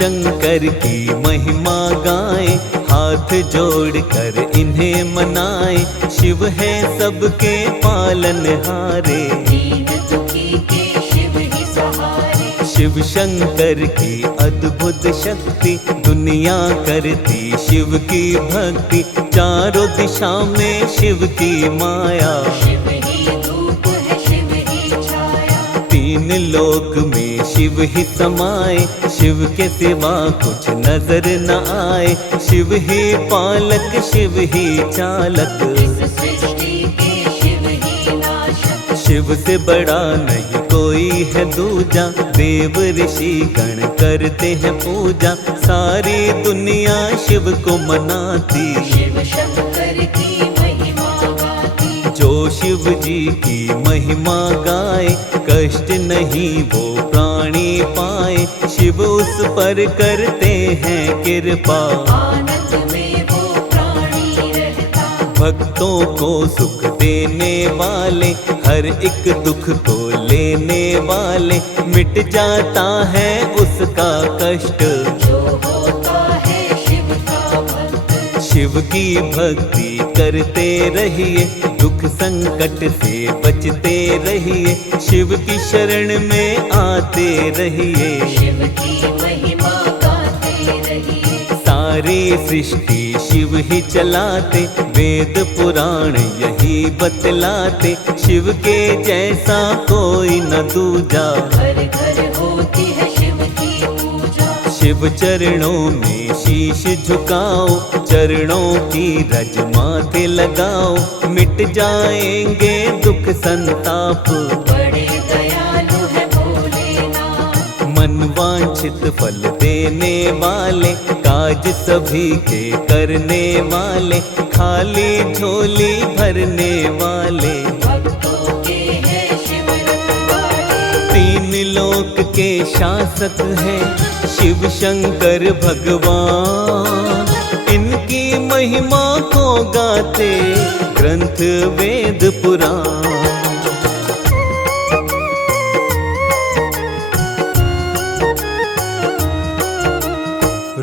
शंकर की महिमा गाएं, हाथ जोड़कर इन्हें मनाएं। शिव है सबके पालनहारे, दीन दुखी के शिव ही सहारे। शिव शंकर की अद्भुत शक्ति, दुनिया करती शिव की भक्ति। चारों दिशा में शिव की माया, शिव ही धूप है शिव ही छाया। तीन लोक में शिव ही समाए, शिव के सिवा कुछ नजर न आए। शिव ही पालक शिव ही चालक, इस सृष्टि के शिव ही नाशक। शिव से बड़ा नहीं कोई है दूजा, देव ऋषि गण करते हैं पूजा। सारी दुनिया शिव को मनाती, शिव शंकर की महिमा गाती। जो शिव जी की महिमा गाए, कष्ट नहीं वो प्राणी पाए। शिव उस पर करते हैं कृपा, आनंद में वो प्राणी रहता। भक्तों को सुख देने वाले, हर एक दुख को लेने वाले। मिट जाता है उसका कष्ट, जो होता है शिव का भक्त। शिव की भक्ति करते रहिए, दुख संकट से बचते रहिए। शिव की शरण में आते रहिए, शिव की महिमा गाते रहिए। सारी सृष्टि शिव ही चलाते, वेद पुराण यही बतलाते। शिव के जैसा कोई न दूजा, घर घर होती है शिव की पूजा। शिव चरणों में शीश झुकाओ, चरणों की रज माथे लगाओ। मिट जाएंगे दुख संताप, बड़े दयालु है भोलेनाथ। मन वांछित फल देने वाले, काज सभी के करने वाले। खाली झोली भरने वाले, भक्तों के हैं शिव रखवाले। तीन लोक के शासक हैं शिव शंकर भगवान। इनकी महिमा को गाते ग्रंथ वेद पुराण।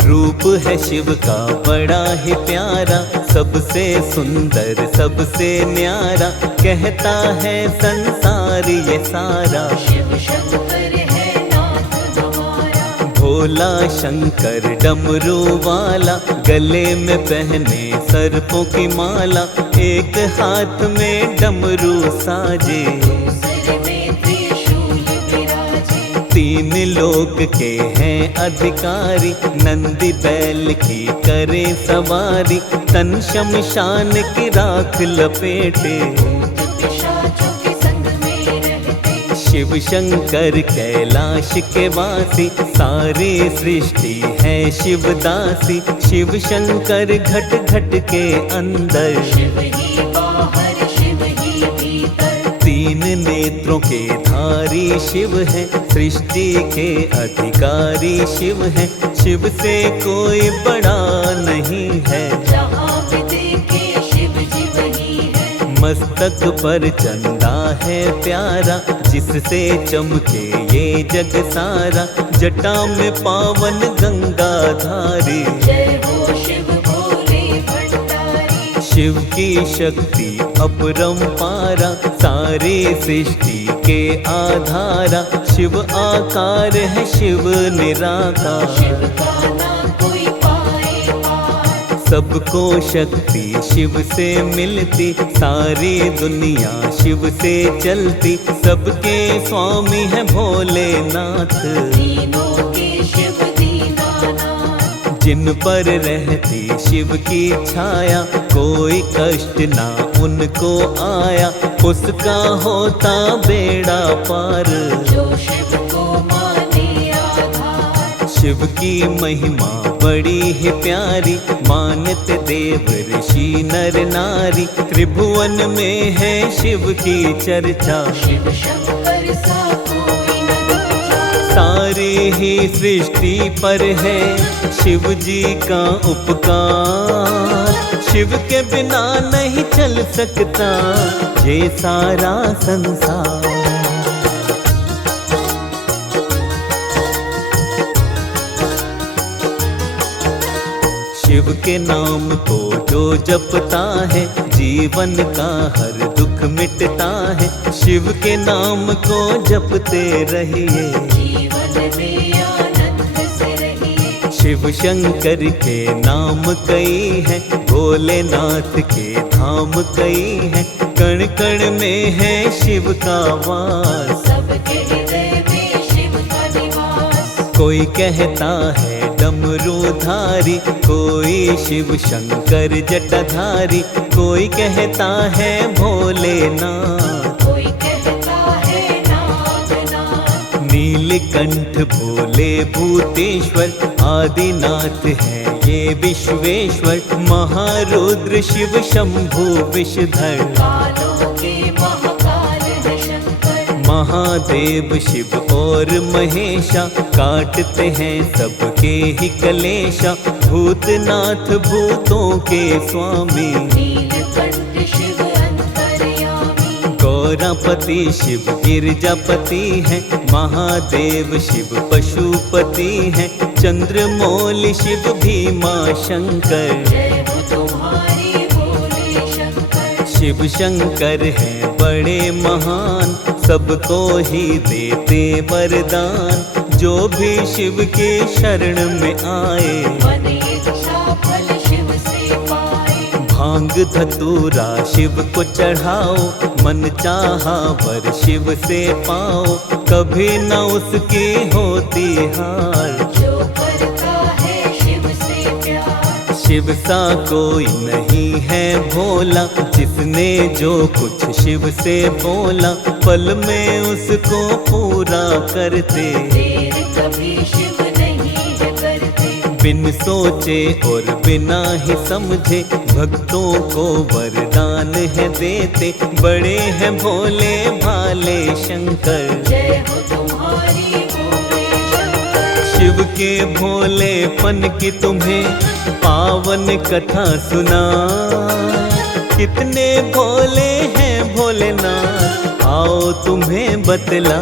रूप है शिव का बड़ा ही प्यारा, सबसे सुंदर सबसे न्यारा। कहता है संसार ये सारा, शिव शंकर है नाथ हमारा। भोला शंकर डमरू वाला, गले में पहने सर्पों की माला। एक हाथ में डमरू साजे, दूसरे में त्रिशूल विराजे। तीन लोक के हैं अधिकारी, नंदी बैल की करे सवारी। तन शमशान की राख लपेटे, भूत पिशाचों के संग में रहते। शिव शंकर कैलाश के वासी। सारी सृष्टि है शिवदासी, शिव शंकर घट घट के अंदर। शिव ही बाहर शिव ही भीतर। तीन नेत्रों के धारी शिव है, सृष्टि के अधिकारी शिव है। शिव से कोई बड़ा नहीं है, जहाँ भी देखे शिव जी वही है। मस्तक पर चंदा है प्यारा, जिससे चमके ये जग सारा। जटा में पावन गंगा धारी, जय हो शिव भोले भंडारी। शिव की शक्ति अपरंपारा, सारी सृष्टि के आधारा। शिव आकार है शिव निराकार, शिव का ना कोई पाए पार। सबको शक्ति शिव से मिलती, सारी दुनिया शिव से चलती। सबके स्वामी है भोलेनाथ, तीनों के शिव दीनानाथ। जिन पर रहती शिव की छाया। कोई कष्ट ना उनको आया, उसका होता बेड़ा पार। जो शिव को माने आधार। शिव की महिमा बड़ी ही प्यारी, मानते देव ऋषि नर नारी। त्रिभुवन में है शिव की चर्चा, शिव शंकर सा कोई न दूजा। सारी ही सृष्टि पर है शिव जी का उपकार। शिव के बिना नहीं चल सकता ये सारा संसार। शिव के नाम को जो जपता है जीवन का हर दुख मिटता है। शिव के नाम को जपते रहिए, जीवन में आनंद से रहिए। शिव शंकर के नाम कई हैं, भोलेनाथ के धाम कई हैं। कण कण में है शिव का वास, सबके हृदय में शिव का निवास। कोई कहता है डमरूधारी, कोई शिव शंकर जटाधारी, कोई कहता है भोलेनाथ, कोई कहता है नागनाथ। नीलकंठ भोले भूतेश्वर, आदिनाथ है ये विश्वेश्वर। महारुद्र शिव शंभु विषधर, कालों के महाकाल है शंकर। महादेव शिव और महेशा, काटते हैं सबके ही कलेशा। भूतनाथ भूतों के स्वामी, नीलकंठ शिव अंतर्यामी। गौरापति शिव गिरजापति है, महादेव शिव पशुपति है। चंद्रमौली शिव भीमा शंकर, जय हो तुम्हारी भोले शंकर। शिव शंकर हैं बड़े महान, सबको ही देते वरदान। जो भी शिव के शरण में आए, मन इच्छा फल शिव से पाए। भांग धतूरा शिव को चढ़ाओ, मन चाहा वर शिव से पाओ। कभी न उसकी होती हार, जो करता है शिव से प्यार। शिव सा कोई नहीं है भोला, जिसने जो कुछ शिव से बोला पल में उसको पूरा करते। देर कभी शिव नहीं है करते। बिन सोचे और बिना ही समझे भक्तों को वरदान है देते। बड़े हैं भोले भाले शंकर, जय हो तुम्हारी भोले शंकर। शिव के भोलेपन की तुम्हें पावन कथा सुना। कितने भोले हैं भोलेनाथ, आओ तुम्हें बतला।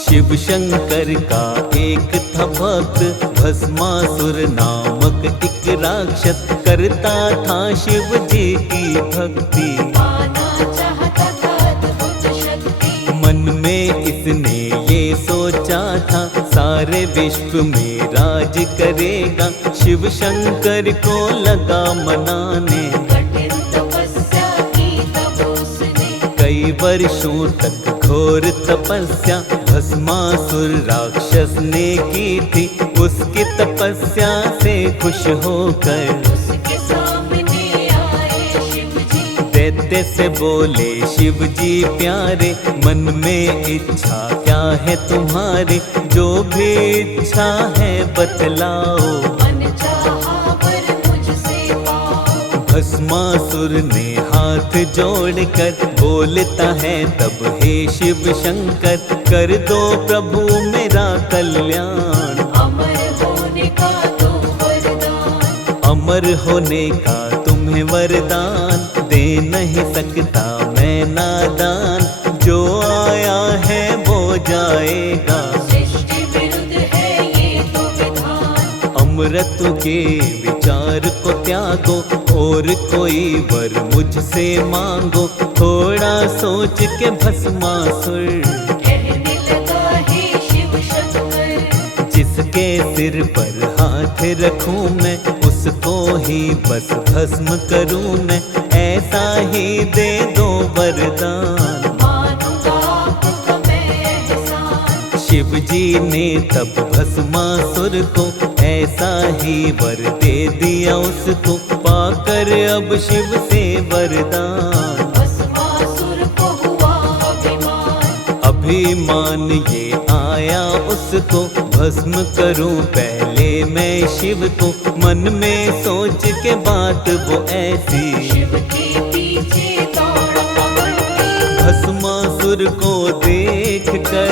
शिव शंकर का एक था भक्त, भस्मासुर नामक एक राक्षस। करता था शिव जी की भक्ति, पाना चाहता था अद्भुत शक्ति। मन में इसने ये सोचा था सारे विश्व में राज करेगा। शिव शंकर को लगा मनाने, कठिन तपस्या की तब उसने। कई वर्षों तक घोर तपस्या भस्मासुर राक्षस ने की थी। उसकी तपस्या से खुश होकर उसके सामने आए शिव जी। दैत्य से बोले शिव जी प्यारे, मन में इच्छा क्या है तुम्हारे। जो भी इच्छा है बतलाओ, मन चाहा वर मुझसे पाओ। भस्मासुर ने हाथ जोड़कर बोलता है तब हे शिव शंकर। कर दो प्रभु मेरा कल्याण, अमर होने का तो वरदान। अमर होने का तुम्हें वरदान। दे नहीं सकता मैं नादान, जो आया है वो जाएगा। सृष्टि विरुद्ध है ये तो विधान। अमृत के विचार को त्यागो, और कोई वर मुझसे मांगो। थोड़ा सोच के भस्मासुर कहने लगा हे शिव शंकर। जिसके सिर पर हाथ रखूं मैं, उसको ही बस भस्म करूं मैं। ऐसा ही दे दो वरदान, मानूंगा आपका मैं एहसान। शिव जी ने तब भस्मासुर को ऐसा ही वर दे दिया उसको। पाकर अब शिव से वरदान, भस्मासुर को हुआ अभिमान। अभिमान ये आया उसको। भस्म करूं पहले मैं शिव को, मन में सोच के बात वो ऐसी। शिव के पीछे दौड़ा बढ़ती। भस्मासुर को देख कर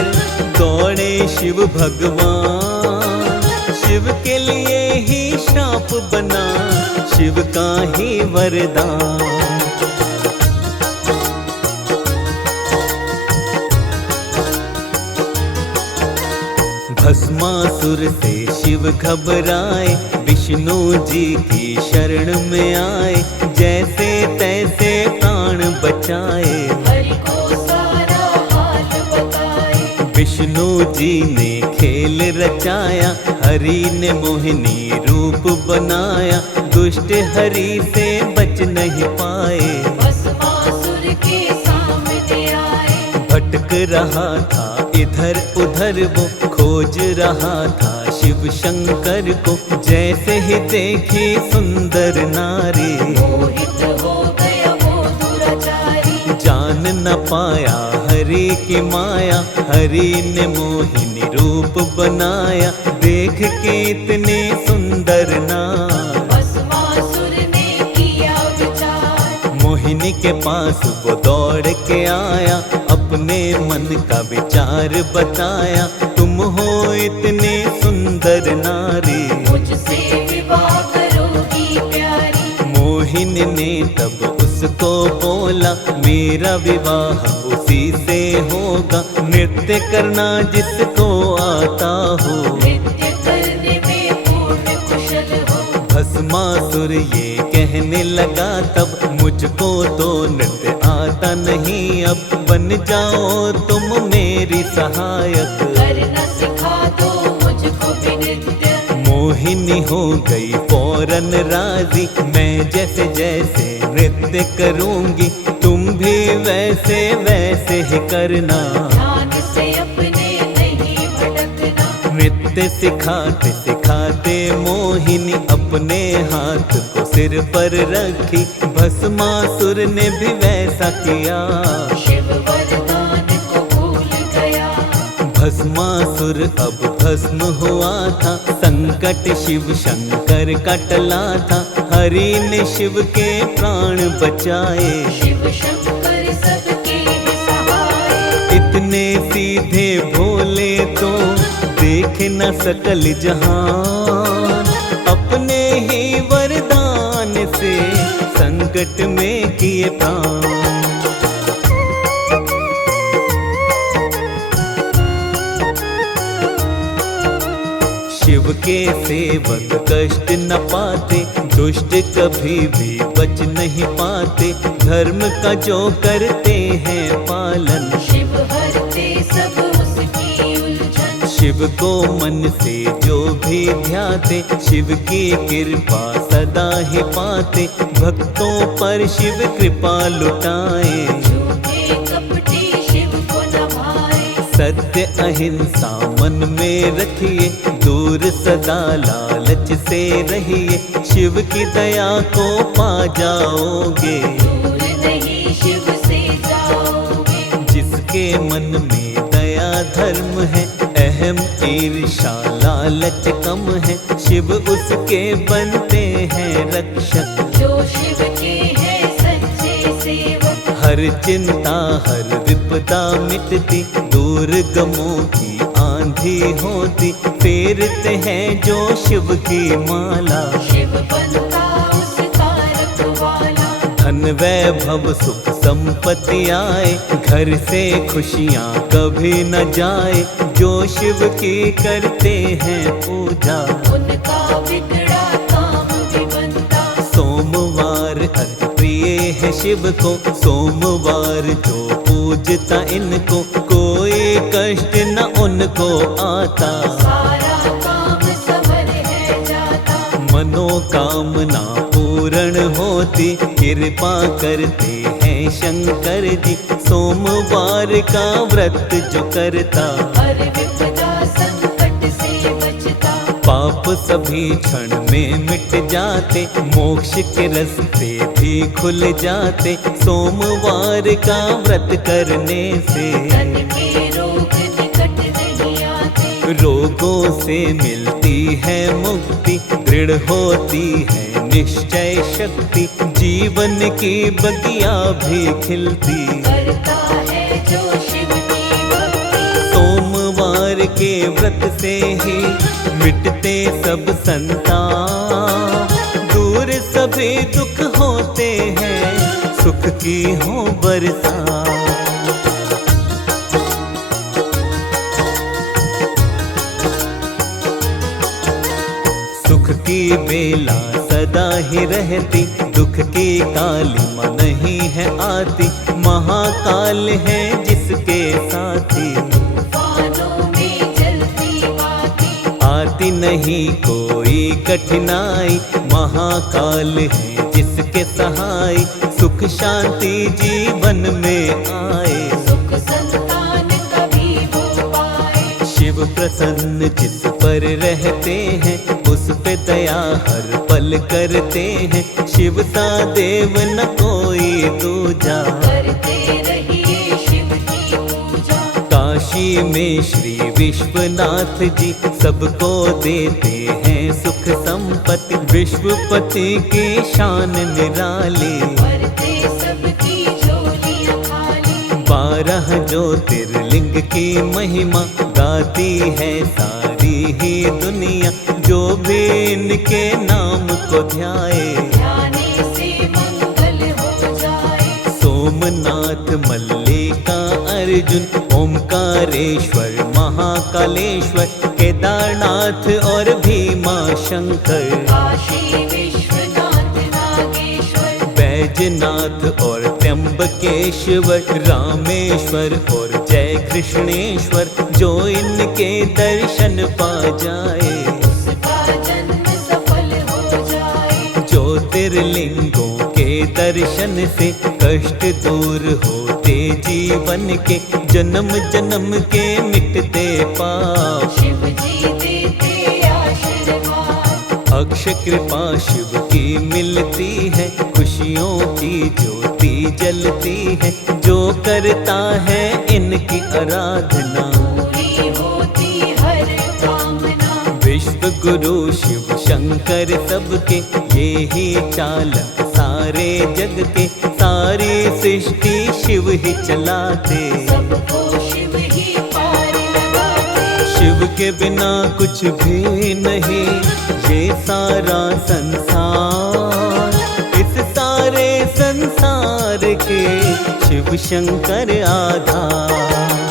दौड़े शिव भगवान। शिव के लिए ही श्राप बना शिव का ही वरदान। भस्मासुर से शिव घबराए, विष्णु जी की शरण में आए, जैसे तैसे प्राण बचाए। हरि को सारा हाल बताए। विष्णु जी ने खेल रचाया, हरि ने मोहिनी रूप बनाया, दुष्ट हरि से बच नहीं पाए। भस्मासुर के सामने आए। भटक रहा था इधर उधर वो, खोज रहा था शिव शंकर को, जैसे ही देखी सुंदर नारी। मोहित हो गया वो दुराचारी। जान न पाया हरि की माया, हरि ने मोहिनी रूप बनाया, देख के इतने सुंदर नार। भस्मासुर ने किया विचार। मोहिनी के पास वो दौड़ के आया, अपने मन का विचार बताया, तुम हो इतने सुंदर नारी, मुझसे विवाह करोगी प्यारी। मोहिनी ने तब उसको बोला, मेरा विवाह उसी से होगा, नृत्य करना जिसको आता हो, नृत्य करने में पूर्ण कुशल हो। भस्मासुर ये कहने लगा तब, मुझको तो नृत्य आता नहीं, अब बन जाओ तुम मेरी सहायक। करना सिखा दो मुझको भी नृत्य। मोहिनी हो गई फौरन राजी, मैं जैसे जैसे नृत्य करूंगी, तुम भी वैसे वैसे ही करना। ध्यान से अपने नहीं भटकना। नृत्य सिखाते सिखाते मोहिनी अपने हाथ को सिर पर रखी, भस्मासुर ने भी वैसा किया। शिव वरदान को भूल गया। भस्मासुर अब भस्म हुआ था, संकट शिव शंकर का टला था, हरि ने शिव के प्राण बचाए। शिव शंकर सबके सहाय। इतने सीधे भोले तो देख न सकल जहान, अपने ही वरदान से संकट में किए प्राण। शिव के सेवक कष्ट न पाते, दुष्ट कभी भी बच नहीं पाते, धर्म का जो करते हैं पालन, शिव हरते सब उसकी उलझन। शिव को मन से जो भी ध्याते, शिव की कृपा सदा ही पाते, भक्तों पर शिव कृपा लुटाए। झूठे कपटी शिव को न भाए। सत्य अहिंसा मन में रखिए, दूर सदा लालच से रहिए, शिव की दया को पा जाओगे। दूर नहीं शिव से जाओगे। जिसके मन में दया धर्म है, अहम ईर्षा लालच कम है, शिव उसके बनते हैं रक्षक। जो शिव के हैं सच्चे सेवक। हर चिंता हर विपदा मिटती, दूर गमों की आंधी होती, फेरते हैं जो शिव की माला। शिव बनता उसका रखवाला। धन वैभव सुख संपत्ति आए, घर से खुशियाँ कभी न जाए, जो शिव की करते हैं पूजा, उनका बिगड़ा काम भी बनता। सोमवार अति प्रिय है शिव को, सोमवार जो पूजता इनको, कोई कष्ट न उनको आता। सारा काम सवर है जाता। मनोकामना पूर्ण होती, कृपा करते हैं शंकर जी, सोमवार का व्रत जो करता, हर विपदा संकट से बचता। पाप सभी क्षण में मिट जाते, मोक्ष के रास्ते भी खुल जाते, सोमवार का व्रत करने से तन के रोग निकट नहीं आते। रोगों से मिलती है मुक्ति, दृढ़ होती है निश्चय शक्ति, जीवन की बगिया भी खिलती। करता है जो शिव की भक्ति। सोमवार के व्रत से ही मिटते सब संताप, दूर सभी दुख होते हैं, सुख की हो बरसात। बेला सदा ही रहती, दुख की काली माँ नहीं है आती, महाकाल है जिसके साथी, तूफानों में जलती बाती, आती नहीं कोई कठिनाई, महाकाल है जिसके सहाय, सुख शांति जीवन में आए, सुख संतान कभी हो पाए। शिव प्रसन्न जिस पर रहते हैं, उस पे दया हर पल करते हैं, शिव सा देव न कोई दूजा, करते रहिए शिव की पूजा। काशी में श्री विश्वनाथ जी सबको देते हैं सुख संपत्ति, विश्वपति की शान निराली, भरते सबकी झोलियां खाली, 12 ज्योतिर्लिंग की महिमा गाती है सारी ही दुनिया, जो भी इनके नाम को ध्याए, ध्याने से मंगल हो जाए। सोमनाथ मल्लिका अर्जुन, ओमकारेश्वर महाकालेश्वर, केदारनाथ और भीमा शंकर, काशी विश्वनाथ नागेश्वर, बैजनाथ और त्र्यंबकेश्वर, रामेश्वर और जय कृष्णेश्वर, जो इनके दर्शन पा जाए, उसका जन्म सफल हो जाए। ज्योतिर्लिंगों के दर्शन से कष्ट दूर होते जीवन के, जन्म जन्म के मिटते पाप, शिव जी देते आशीर्वाद, अक्षय कृपा शिव की मिलती है, खुशियों की ज्योति जलती है, जो करता है इनकी आराधना, पूरी होती हर कामना। विश्व गुरु शिव शंकर सबके, ये ही चालक सारे जग के, सारी सृष्टि शिव ही चलाते, सबको शिव ही पार लगाते। शिव के बिना कुछ भी नहीं ये सारा संसार, इस सारे संसार के शिव शंकर आधार।